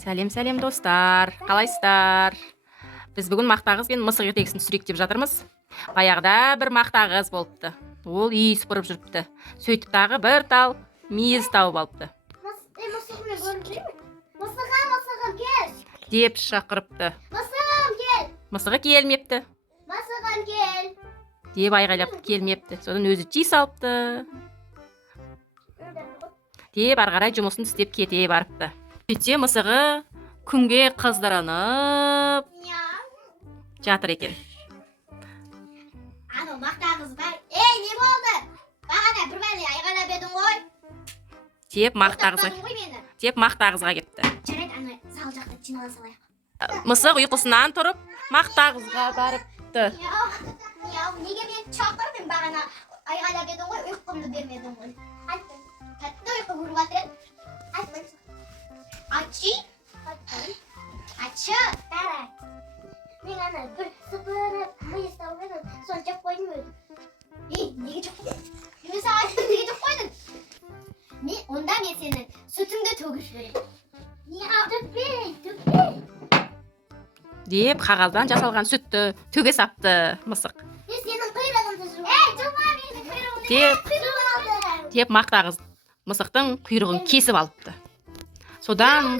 Сәлем достар, қалайсыздар? Біз бүгін мақтағыз бен мысық ертегісін түсірейік деп жатырмыз. Баяғыда бір мақтағыз болыпты. Ол үй сыпырып жүріпті. Сөйтіп тағы бір тал мейіз тауып алыпты. Мысығым кел. Деп шақырыпты. Мысығым кел. Мысығы келмепті. Мысығым кел. Деп айғайлап келмепті. Содан өзі жей салыпты. Деп ары қарай жұмысын істеп кете барыпты. Сөйтсе мысығы күнге қыздырынып жатыр екен. Ана мақтағызға, не болды? Бағана бір бәле айғайлап едің ғой. Деп мақтағызға кетті. Жарайды, ана зал жақта жинала салайық. Мысық ұйқысынан тұрып мақтағызға барыпты. Неге мен шақырдым, бағана айғайлап едің ғой, ұйқымды бермедің ғой. Қатты ұйқы көріп жатыр еді. Ачы, тарай. Мен ана бір сыпырып, мүйіз тауып едім, соны жеп қойдым өзім. Неге жеп қойдың? Мен саған айттым, неге жеп қойдың? Онда мен сенің сүтіңді төгіп жіберем. Төкпей. Деп қағаздан жасалған сүтті төге сапты мысық. Сенің құйрығыңды жуып. Жұма менің құйрығымды. Деп мақтағыз мысықтың құйрығын кесіп алыпты. Содан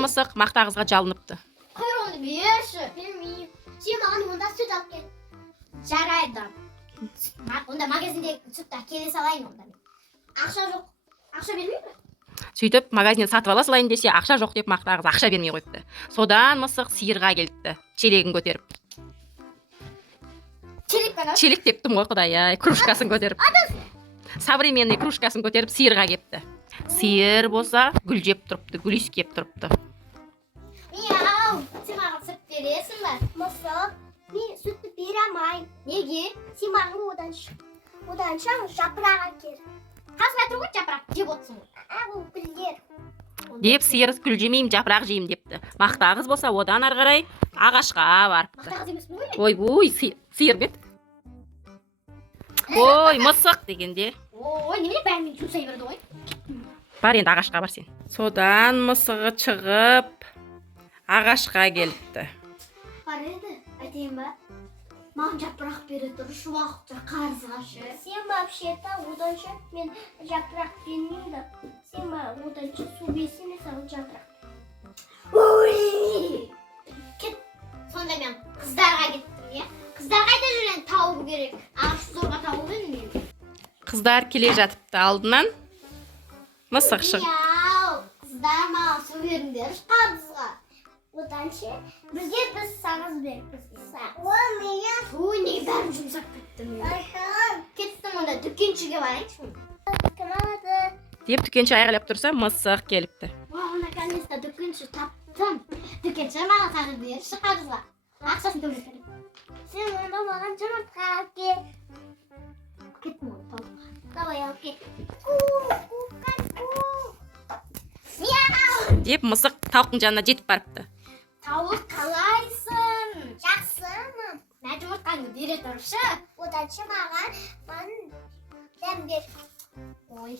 мысық мақтағызға жалыныпты. Құйрығымды берші. Бермеймін. Сен маған онда сүт алып кел. Жарайды. Онда магазиндегі сүтті келе салайын онда. Ақша жоқ. Ақша бермей ме? Сөйтіп магазиннен сатып ала салайын десе, ақша жоқ деп мақтағыз ақша бермей қойыпты. Содан мысық сиырға келіпті, челегін көтеріп. Челек дептім ғой құдай, кружкасын көтеріп. Современный кружкасын көтеріп сиырға кепті. Сиыр болса гүл жеп тұрыпты, гүл иіскеп тұрыпты. Сен маған сүт бересің бе? Мысық, мен сүтті бере алмайын. Неге? Сен маған одан жапырақ әкел. Қасына тұр ғой, жапырақ жеп отырсың ғой. Ол гүлдер. Деп сиыр гүл жемеймін, жапырақ жеймін депті. Мақтағыз болса одан ары қарай ағашқа барыпты. Мақтағыз емеспін ғой? Ой, сиыр бет. Ой, мысық дегенде. Ой, немене бәрімен жұмсай берді ғой? Бар енді ағашқа бар сен. Содан мысығы шығып ағашқа келіпті. Бар еді, айтайын ба? Маған жапырақ бере тұрыш уақытша қарызға ше. Сен вообще-то оданша мен жапырақ бермеймін да. Сен оданша су берсең мен саған жапырақ. Кет. Сонда мен қыздарға кеттім, е? Қыздар қайда жүрген тауып керек. Ағаш зорға тауып едім. Қыздар келе жатыпты алдынан. Мысық шығып. Қыздар маған су беріңдер қарызға. Оданша бізге біз сағыз беріппіз. Ой, неге бәрін жұмсап кеттім. Кеттім онда дүкеншіге барайыншы. Деп дүкенші айғайлап тұрса, мысық келіпті. Наконец-то дүкенші таптым. Дүкенші маған сағыз берші қарызға. Ақшасын төлеп берем. Сен онда маған жұмыртқа алып кел. Кеттім оны тауыққа. Давай алып кел. Деп мысық тауықтың жанына жетіп барыпты. Тауық қалайсың? Жақсымын. Мен жұмыртқаңды бере тұршы. Оданша маған дәм бер. Ой.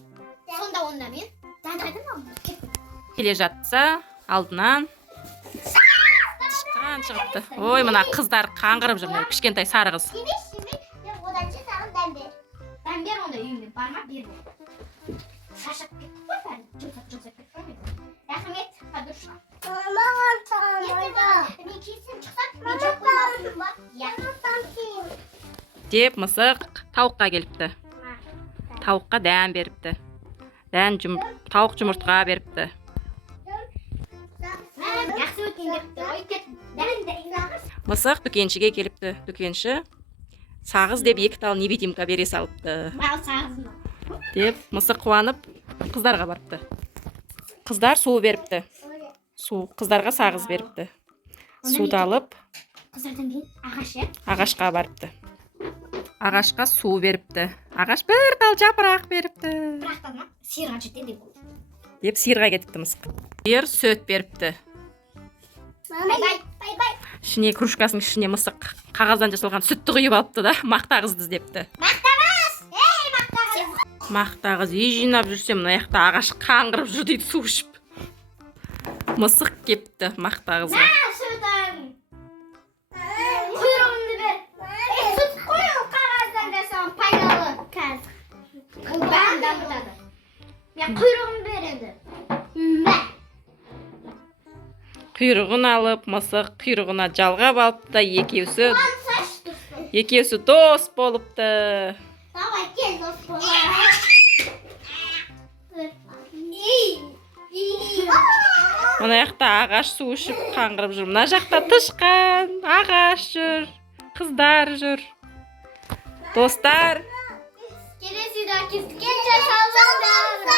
Сонда онда мен дәм қайдан алдым? Келе жатса алдынан шығыпты. Ой, мына қыздар қаңғырып жүр, кішкентай сары қыз. Демеш, оданша саған дәм бер. Дәм бер онда үйіңде бар ма? Берме. Шашып кетті ғой бәрін. Жұмсап кетті ғой. Рахмет, қадырша. Маған танымайда. Мен келсем шықсам, мен жоқ қоймасын ба? Деп мысық тауыққа келіпті. Тауыққа дәм беріпті. Тауық жұмыртқа беріпті. Жақсы өткен депті ғой. Мысық дүкеншіге келіпті. Дүкенші сағыз деп 2 тал невидимка бере салыпты. Маған сағыз ма? Деп мысық қуанып қыздарға барыпты. Қыздар су беріпті. Қыздарға сағыз беріпті. Суды алып Қыздардан кейін ағашқа барыпты. Ағашқа су беріпті. Ағаш бір тал жапырақ беріпті. Бірақтан сиырға жетті деп болды. Деп сиырға кетіпті мысық. Сиыр сөт беріпті. Бай-бай. Ішіне кружкасының ішіне мысық қағаздан жасалған сүтті құйып алыпты да мақтағызды іздепті. Мақтағыз үй жинап жүрсе, мына жақта ағаш қаңғырып жүр дейді, су ішіп. Мысық кепті мақта қызға. Sütün. Kuyruğunu ver. Süt koyun kağızdan desem paylalı kağız. Ben de burada. Ya kuyruğunu verelim. Ben. Құйрығын алып, мысық құйрығына жалғап алыпты да Saç tutsun. екеусі дос болыпты. Давай gel dostum. İyi. İyi. Мына жақта ағаш су ішіп қаңғырып жүр. Мына жақта тышқан, ағаш жүр, қыздар жүр. Достар, Gelesi de keskince sallandı.